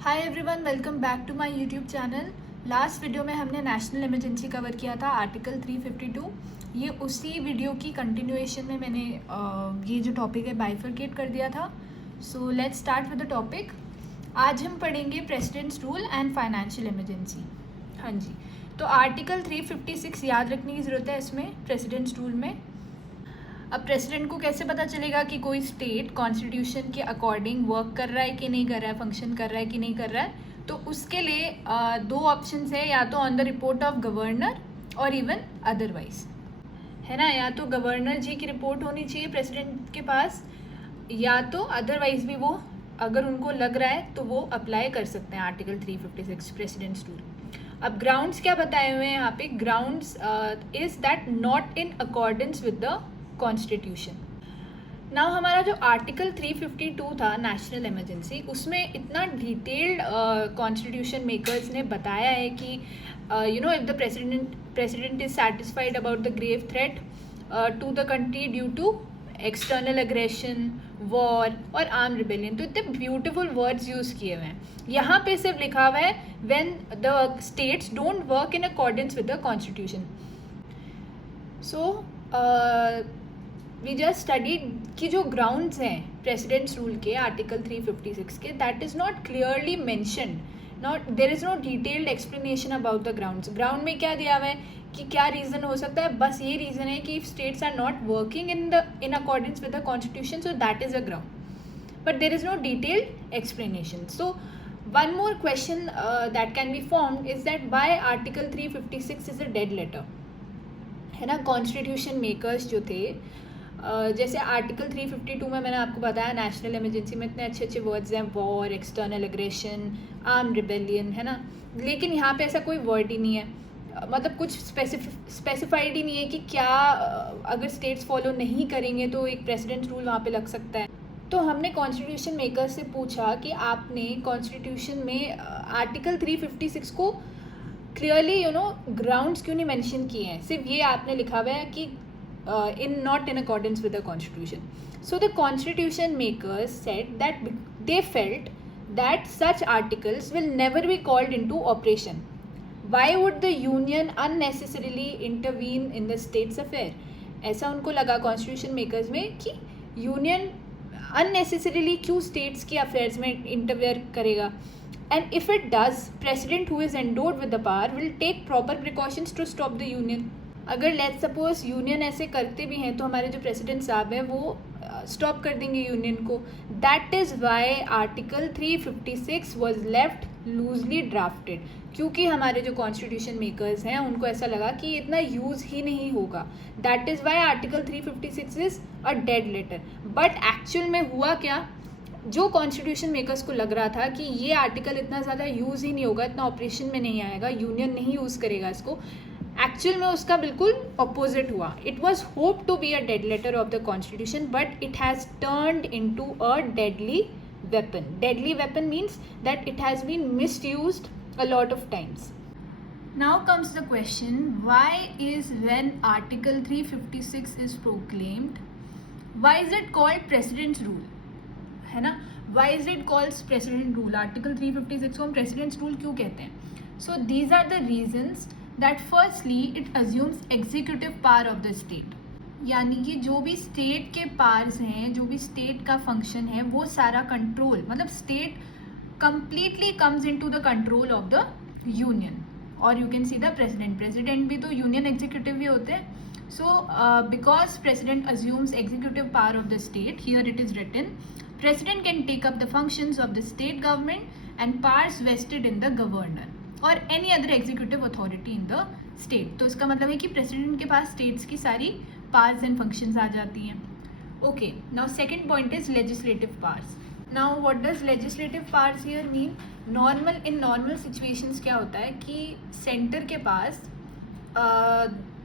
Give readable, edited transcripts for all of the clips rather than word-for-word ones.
Hi everyone, welcome back to my YouTube channel. Last video में हमने national emergency cover किया था, article 352। ये उसी वीडियो की कंटिन्यूएशन में मैंने ये जो टॉपिक है बाइफरकेट कर दिया था। So let's start with the topic. आज हम पढ़ेंगे presidents rule and financial emergency. हाँ जी, तो आर्टिकल 356 याद रखने की ज़रूरत है इसमें, प्रेसिडेंट्स रूल में। अब प्रेसिडेंट को कैसे पता चलेगा कि कोई स्टेट कॉन्स्टिट्यूशन के अकॉर्डिंग वर्क कर रहा है कि नहीं कर रहा है, फंक्शन कर रहा है कि नहीं कर रहा है? तो उसके लिए दो ऑप्शंस है, या तो on the report of governor or even otherwise, है ना। या तो गवर्नर जी की रिपोर्ट होनी चाहिए प्रेसिडेंट के पास, या तो अदरवाइज भी वो अगर उनको लग रहा है तो वो अप्लाई कर सकते हैं आर्टिकल 356 प्रेसिडेंट्स रूल। अब ग्राउंड्स क्या बताए हुए हैं यहाँ पे? Grounds is that not in accordance with the constitution. Now हमारा जो आर्टिकल 352 था नेशनल इमरजेंसी, उसमें इतना डिटेल्ड कॉन्स्टिट्यूशन मेकर्स ने बताया है कि if the president is satisfied about the grave threat to the country due to external aggression, war और आर्म रिबेलियन। तो इतने ब्यूटिफुल वर्ड्स यूज़ किए हुए हैं। यहाँ पे सिर्फ लिखा हुआ है when the states don't work in accordance with the constitution. So we just studied कि जो ग्राउंड्स हैं प्रेसिडेंट्स रूल के आर्टिकल 356 के, that is not clearly mentioned, not there is no detailed explanation about the grounds. Ground में क्या दिया हुआ है कि क्या रीज़न हो सकता है? बस ये रीज़न है कि if states are not working in accordance with the constitution, so that is a ground, but there is no detailed explanation. So one more question that can be formed is that why article 356 is a dead letter, है ना। Constitution makers जो थे, जैसे article 352 में मैंने आपको बताया national emergency में इतने अच्छे अच्छे वर्ड्स हैं, war, external aggression, arm rebellion, है ना। लेकिन यहाँ पे ऐसा कोई वर्ड ही नहीं है, मतलब कुछ स्पेसिफाइड ही नहीं है कि क्या अगर स्टेट्स फॉलो नहीं करेंगे तो एक प्रेसिडेंट रूल वहाँ पे लग सकता है। तो हमने कॉन्स्टिट्यूशन मेकर से पूछा कि आपने कॉन्स्टिट्यूशन में आर्टिकल 356 को क्लियरली ग्राउंड्स क्यों नहीं मेंशन किए हैं, सिर्फ ये आपने लिखा हुआ है कि in not in accordance with the constitution. So the constitution makers said that they felt that such articles will never be called into operation. Why would the union unnecessarily intervene in the state's affair? ऐसा उनको लगा constitution makers में कि union unnecessarily क्यों states की affairs में interfere करेगा। And if it does, president who is endowed with the power will take proper precautions to stop the union. अगर लेट्स सपोज यूनियन ऐसे करते भी हैं तो हमारे जो प्रेसिडेंट साहब हैं वो स्टॉप कर देंगे यूनियन को। That is why article 356 was left loosely drafted, क्योंकि हमारे जो कॉन्स्टिट्यूशन मेकर्स हैं उनको ऐसा लगा कि इतना यूज़ ही नहीं होगा। That is why article 356 is a dead letter. But actual में हुआ क्या? जो कॉन्स्टिट्यूशन मेकर्स को लग रहा था कि ये आर्टिकल इतना ज़्यादा यूज़ ही नहीं होगा, इतना ऑपरेशन में नहीं आएगा, यूनियन नहीं यूज़ करेगा इसको, एक्चुअल में उसका बिल्कुल अपोजिट हुआ। It was hope to be a dead letter of the constitution, but it has turned into a deadly weapon. Deadly weapon means that it has been misused a lot of times. Now comes the question, why is when article 356 is proclaimed, why is it called president's rule, है ना। Why is it called president rule? Article 356 को हम president's rule क्यों कहते हैं? सो these are the reasons that firstly it assumes executive power of the state, यानी कि जो भी स्टेट के पावर्स हैं, जो भी स्टेट का फंक्शन है, वो सारा कंट्रोल, मतलब state completely comes into the control of the union. और you can see the president भी तो यूनियन एग्जीक्यूटिव भी होते हैं। So because president assumes executive power of the state, here it is written, president can take up the functions of the state government and powers vested in the governor or any other executive authority in the state. तो इसका मतलब है कि president के पास states की सारी powers and functions आ जाती हैं। Okay, now second point is legislative powers. Now what does legislative powers here mean? In normal situations क्या होता है कि सेंटर के पास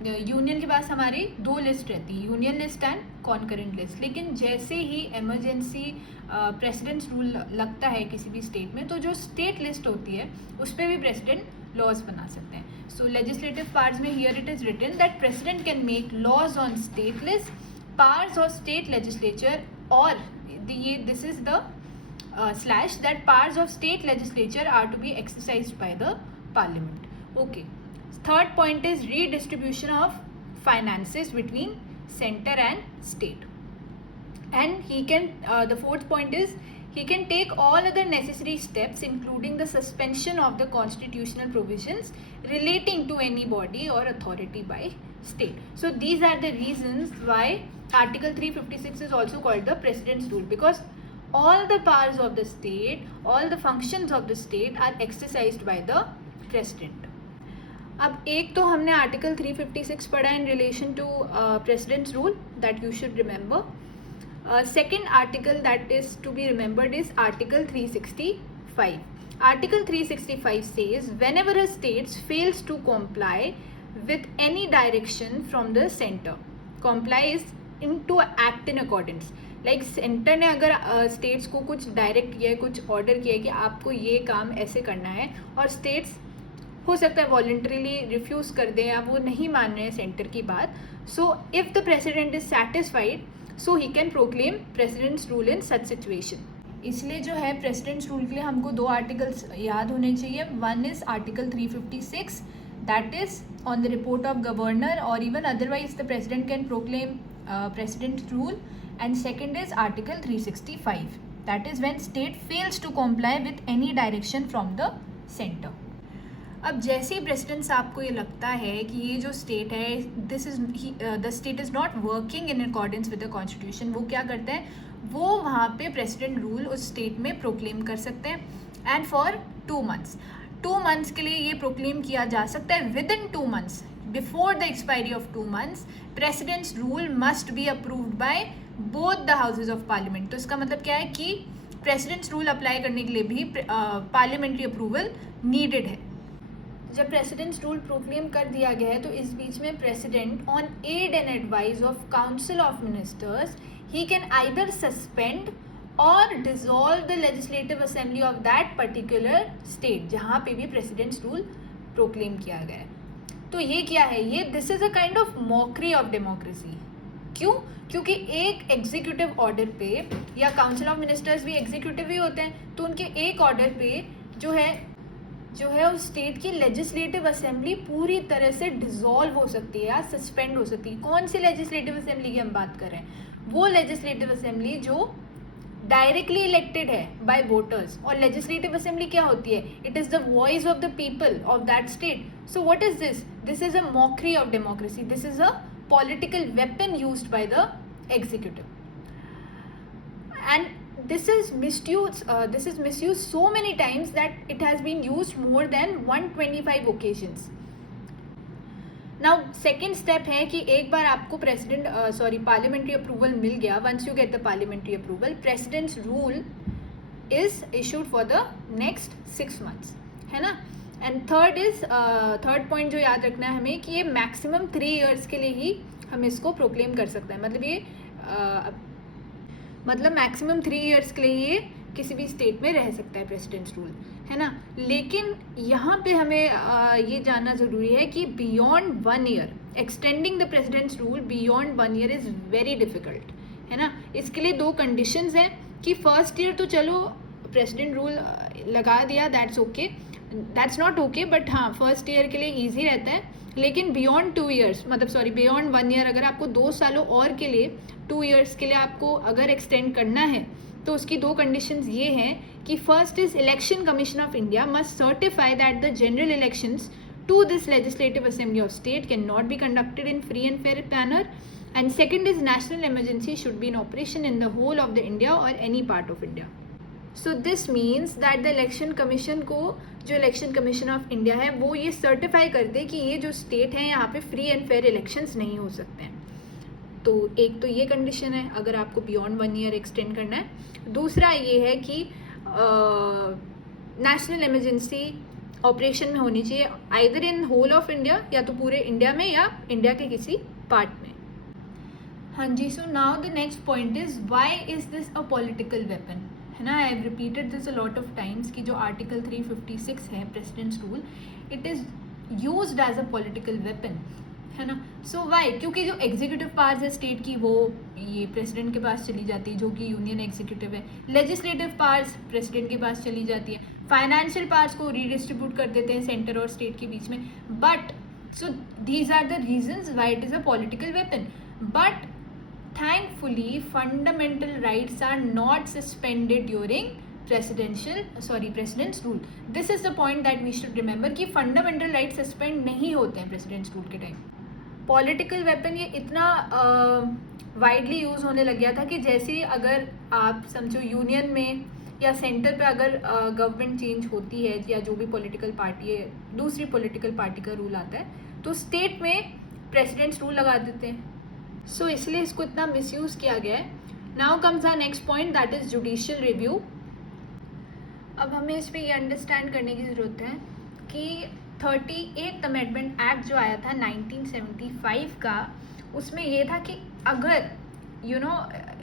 यूनियन के पास हमारी दो लिस्ट रहती है, union list and concurrent list. लेकिन जैसे ही इमरजेंसी प्रेसिडेंट्स रूल लगता है किसी भी स्टेट में, तो जो स्टेट लिस्ट होती है उस पर भी प्रेसिडेंट लॉज बना सकते हैं। सो लेजिस्लेटिव पावर्स में here it is written that president can make laws on state list, powers of state legislature, और this is the slash that powers of state legislature are to be exercised by the parliament. Okay. Third point is redistribution of finances between center and state. And he can, the fourth point is he can take all other necessary steps including the suspension of the constitutional provisions relating to any body or authority by state. So these are the reasons why Article 356 is also called the President's Rule, because all the powers of the state, all the functions of the state are exercised by the President. अब एक तो हमने article 356 पढ़ा in relation to president's rule, that you should remember. Second article that is to be remembered is Article 365. Article 365 says whenever a state fails to comply with any direction from the center, comply is into act in accordance. Like centre ने अगर states को कुछ direct किया है, कुछ order किया है कि आपको ये काम ऐसे करना है, और स्टेट्स हो सकता है वॉलंटरीली रिफ्यूज़ कर दें या वो नहीं मान रहे हैं सेंटर की बात, so if the president is satisfied so he can proclaim president's rule in such situation. इसलिए जो है प्रेसिडेंट्स रूल के लिए हमको दो आर्टिकल्स याद होने चाहिए. One is article 356 that is on the report of governor or even otherwise the president can proclaim president's rule. And second is Article 365, that is when state fails to comply with any direction from the center. अब जैसे ही president साहब को ये लगता है कि ये जो स्टेट है the state is not working in accordance with the constitution, वो क्या करते हैं, वो वहाँ पे प्रेसिडेंट रूल उस स्टेट में प्रोक्लेम कर सकते हैं. एंड फॉर 2 months, 2 months के लिए ये प्रोक्लेम किया जा सकता है. With in 2 months, before the expiry of 2 months, presidents rule must be approved by both the houses of parliament. तो इसका मतलब क्या है कि प्रेसिडेंट्स रूल अप्लाई करने के लिए भी पार्लियामेंट्री अप्रूवल नीडेड है. जब प्रेसिडेंट्स रूल प्रोक्लेम कर दिया गया है तो इस बीच में president on aid and advice of council of ministers he can either suspend or dissolve the legislative assembly of that particular state जहाँ पे भी प्रेसिडेंट्स रूल प्रोक्लेम किया गया है. तो ये क्या है, ये this is a kind of mockery of democracy. क्यों? क्योंकि एक एग्जीक्यूटिव ऑर्डर पे, या काउंसिल ऑफ मिनिस्टर्स भी एग्जीक्यूटिव ही होते हैं, तो उनके एक ऑर्डर पे जो है उस स्टेट की लेजिस्लेटिव असेंबली पूरी तरह से डिसॉल्व हो सकती है या सस्पेंड हो सकती है. कौन सी लेजिस्लेटिव असेंबली की हम बात कर रहे हैं? वो लेजिस्लेटिव असेंबली जो डायरेक्टली इलेक्टेड है बाय वोटर्स. और लेजिस्लेटिव असेंबली क्या होती है? It is the voice of the people of that state. So what is this? This is a mockery of democracy. This is a political weapon used by the executive, and this is misused so many times that it has been used more than 125 occasions. Now second step है कि एक बार आपको parliamentary approval मिल गया, once you get the parliamentary approval, president's rule is issued for the next 6 months, है ना. And third point जो याद रखना है हमें कि ये मैक्सिमम 3 years के लिए ही हम इसको प्रोक्लेम कर सकते हैं. मतलब मैक्सिमम 3 years के लिए ये किसी भी स्टेट में रह सकता है प्रेसिडेंट्स रूल, है ना. लेकिन यहाँ पे हमें ये जानना ज़रूरी है कि beyond 1 year extending the president's rule beyond 1 year is very difficult, है ना. इसके लिए 2 conditions हैं कि फर्स्ट ईयर तो चलो प्रेसिडेंट रूल लगा दिया, दैट्स नॉट ओके, बट हाँ फर्स्ट ईयर के लिए ईजी रहता है. लेकिन बियॉन्ड 2 years बियॉन्ड 1 year अगर आपको 2 सालों और के लिए 2 years के लिए आपको अगर एक्सटेंड करना है तो उसकी 2 कंडीशंस ये हैं कि first is election commission of India must certify that the general elections to this legislative assembly of state cannot be conducted in free and fair manner. And second is national emergency should be in operation in the whole of the India or any part of India. So this means that the election commission को, जो election commission of India है, वो ये certify कर दे कि ये जो state है यहाँ पे फ्री एंड फेयर इलेक्शंस नहीं हो सकते हैं. तो एक तो ये कंडीशन है अगर आपको बियॉन्ड 1 year एक्सटेंड करना है. दूसरा ये है कि नेशनल इमरजेंसी ऑपरेशन में होनी चाहिए either in whole of India, या तो पूरे इंडिया में या इंडिया के किसी पार्ट में. हाँ जी. So now the next point is why is this a political weapon, है ना. I have repeated this a lot of times कि जो आर्टिकल 356 है president's rule, it is used as a political weapon, है ना. सो वाई, क्योंकि जो executive powers है स्टेट की वो ये प्रेसिडेंट के पास चली जाती है जो कि यूनियन एग्जीक्यूटिव है. लेजिस्लेटिव पावर्स प्रेसिडेंट के पास चली जाती है. फाइनेंशियल पावर्स को रीडिस्ट्रीब्यूट कर देते हैं सेंटर और स्टेट के बीच में. But so these are the reasons why it is a political weapon. But thankfully fundamental rights are not suspended during president's rule. This is the point that we should remember कि fundamental rights suspend नहीं होते हैं president's rule के time. Political weapon ये इतना widely use होने लग गया था कि जैसे अगर आप समझो यूनियन में या सेंटर पे अगर गवर्नमेंट चेंज होती है या जो भी पॉलिटिकल पार्टी है दूसरी पॉलिटिकल पार्टी का रूल आता है तो स्टेट में प्रेसिडेंट्स रूल लगा देते हैं. सो इसलिए इसको इतना मिसयूज़ किया गया है. Now comes our next point that is judicial review. अब हमें इस पर ये अंडरस्टैंड करने की ज़रूरत है कि 38th अमेंडमेंट एक्ट जो आया था 1975 का, उसमें ये था कि अगर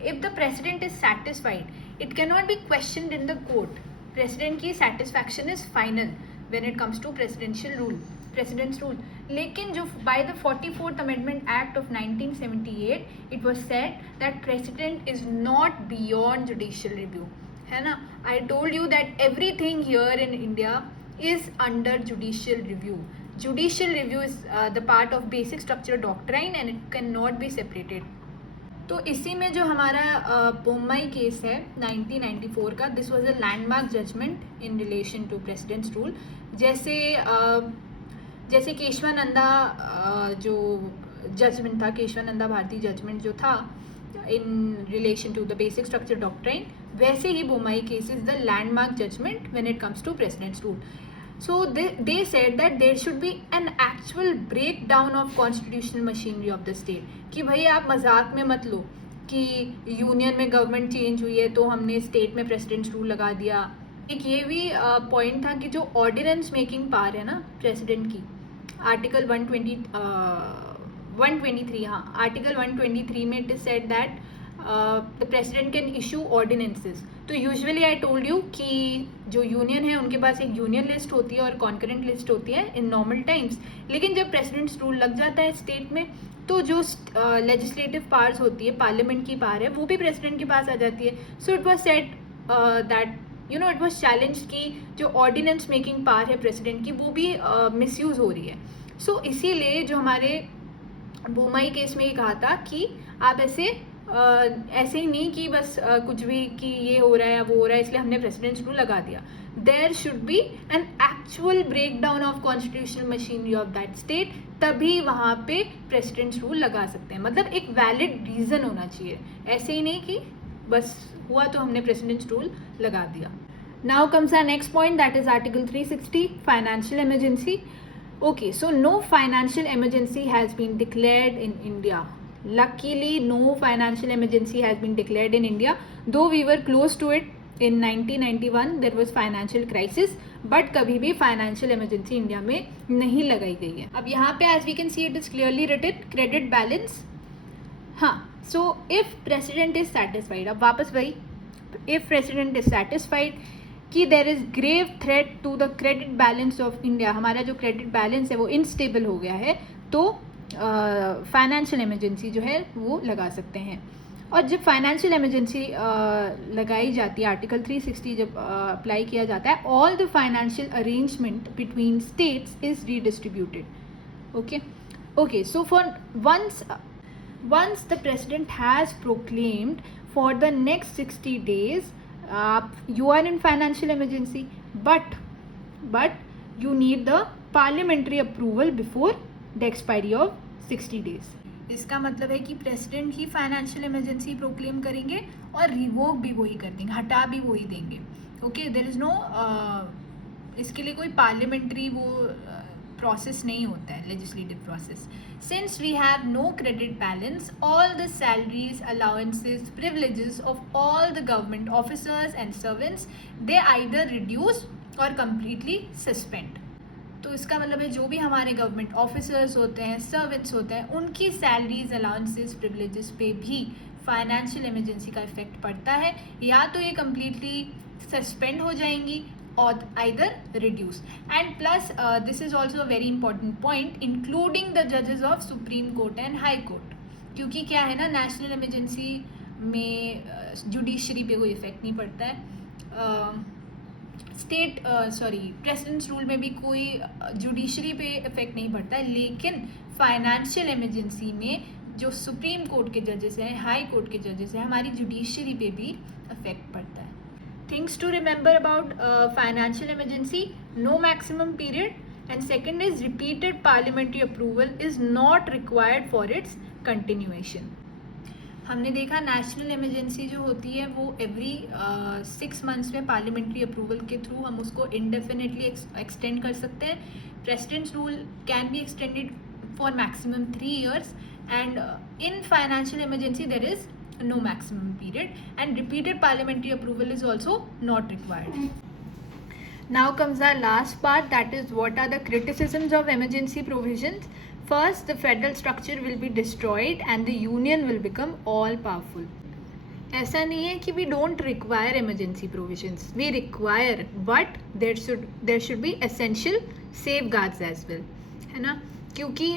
if the president is satisfied it cannot be questioned in the court. President की satisfaction is final when it comes to president's rule. लेकिन जो by the 44th amendment act of 1978 it was said that president is not beyond judicial review, है ना. I told you that everything here in India is under judicial review. Judicial review is the part of basic structure doctrine and it cannot be separated. तो इसी में जो हमारा Bommai case है 1994 का, this was a landmark judgment in relation to president's rule. जैसे केशवानंदा जो judgement था, केशवानंदा भारती जजमेंट जो था in relation to the basic structure doctrine, वैसे ही Bommai case is the landmark judgement when it comes to president's rule. So they said that there should be an actual breakdown of constitutional machinery of the state. कि भाई आप मजाक में मत लो कि union में गवर्नमेंट चेंज हुई है तो हमने स्टेट में प्रेसिडेंट्स रूल लगा दिया. एक ये भी पॉइंट था कि जो ऑर्डिनेंस मेकिंग पावर है ना प्रेसिडेंट की, आर्टिकल 123 आर्टिकल 123 में it is said that the president can issue ordinances. तो यूजुअली आई टोल्ड यू कि जो यूनियन है उनके पास एक यूनियन लिस्ट होती है और कॉन्करेंट लिस्ट होती है इन नॉर्मल टाइम्स. लेकिन जब प्रेसिडेंट्स रूल लग जाता है स्टेट में तो जो लेजिस्लेटिव पावर्स होती है, पार्लियामेंट की पावर है, वो भी प्रेसिडेंट के पास आ जाती है. So it was said that it was challenge कि जो ऑर्डिनेंस मेकिंग पावर है प्रेसिडेंट की वो भी मिसयूज़ हो रही है. सो इसीलिए जो हमारे बोम्मई केस में ये कहा था कि आप ऐसे ही नहीं कि बस कुछ भी कि ये हो रहा है वो हो रहा है इसलिए हमने प्रेसिडेंट्स रूल लगा दिया. There should be an actual break down of constitutional machinery of that state, तभी वहाँ पे प्रेसिडेंट्स रूल लगा सकते हैं. मतलब एक वैलिड रीज़न होना चाहिए, ऐसे ही नहीं कि बस हुआ तो हमने प्रेसिडेंट्स रूल लगा दिया. Now comes our next point that is article 360 financial emergency. Okay, so no financial emergency has been declared in India. Luckily, no financial emergency has been declared in India. Though we were close to it in 1991, there was financial crisis, but कभी भी financial emergency India में नहीं लगाई गई है. अब यहाँ पे as we can see it is clearly written credit balance. हाँ, so if president is satisfied, अब वापस वही, if president is satisfied कि there is grave threat to the credit balance of India, हमारा जो क्रेडिट बैलेंस है वो instable हो गया है, तो फाइनेंशियल इमरजेंसी जो है वो लगा सकते हैं. और जब फाइनेंशियल इमरजेंसी लगाई जाती है, आर्टिकल 360 जब अप्लाई किया जाता है, all the financial arrangement between states is redistributed. Okay so for once the president has proclaimed for the next 60 days you are in financial emergency, but you need the parliamentary approval before the expiry of 60 days. इसका मतलब है कि president ही financial emergency proclaim करेंगे और revoke भी वही कर देंगे, हटा भी वही देंगे. ओके, देयर इज़ नो इसके लिए कोई पार्लियामेंट्री वो प्रोसेस नहीं होता है, legislative process. Since we have no credit balance, all the salaries, allowances, privileges of all the government officers and servants, they either reduce or completely suspend. तो इसका मतलब है जो भी हमारे गवर्नमेंट ऑफिसर्स होते हैं, सर्वेंट्स होते हैं, उनकी सैलरीज, अलाउंसेस, प्रिविलेजेस पे भी फाइनेंशियल इमरजेंसी का इफेक्ट पड़ता है. या तो ये कम्प्लीटली सस्पेंड हो जाएंगी or either reduce. And plus this is also a very important point, including the judges of Supreme Court and High Court. क्योंकि क्या है ना, नेशनल इमरजेंसी में जुडिशरी पे कोई इफेक्ट नहीं पड़ता है, प्रेसिडेंट्स रूल में भी कोई जुडिशरी पे इफेक्ट नहीं पड़ता है, लेकिन फाइनेंशियल इमरजेंसी में जो सुप्रीम कोर्ट के जजेस हैं, हाई कोर्ट के जजेस हैं, हमारी जुडिशरी पे भी इफेक्ट पड़ता है. Things to remember about financial emergency: no maximum period, and second is repeated parliamentary approval is not required for its continuation. हमने देखा नेशनल इमरजेंसी जो होती है वो एवरी 6 मंथ्स में पार्लियामेंट्री अप्रूवल के थ्रू हम उसको इंडेफिनेटली एक्सटेंड कर सकते हैं. Presidents rule can be extended for maximum 3 years, and in financial emergency there is no maximum period, and repeated parliamentary approval is also not required. Now comes our last part, that is what are the criticisms of emergency provisions. First, the federal structure will be destroyed and the union will become all powerful. ऐसा नहीं है कि we don't require emergency provisions, we require, but there should be essential safeguards as well, है ना, क्योंकि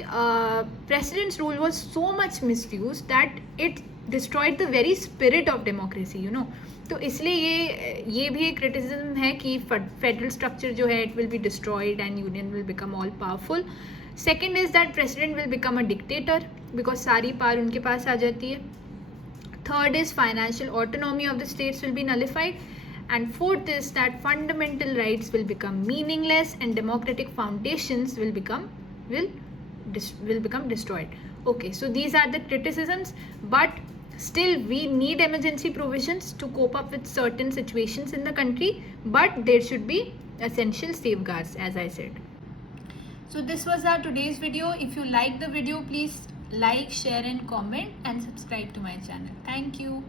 president's rule was so much misused that it destroyed the very spirit of democracy, you know. तो इसलिए ये भी एक criticism है कि federal structure जो है it will be destroyed and union will become all powerful. Second is that president will become a dictator because सारी पावर उनके पास आ जाती है. Third is financial autonomy of the states will be nullified. And fourth is that fundamental rights will become meaningless and democratic foundations will become destroyed. Okay, so these are the criticisms, but still we need emergency provisions to cope up with certain situations in the country, but there should be essential safeguards, as I said. So this was our today's video. If you like the video, please like, share and comment and subscribe to my channel. Thank you.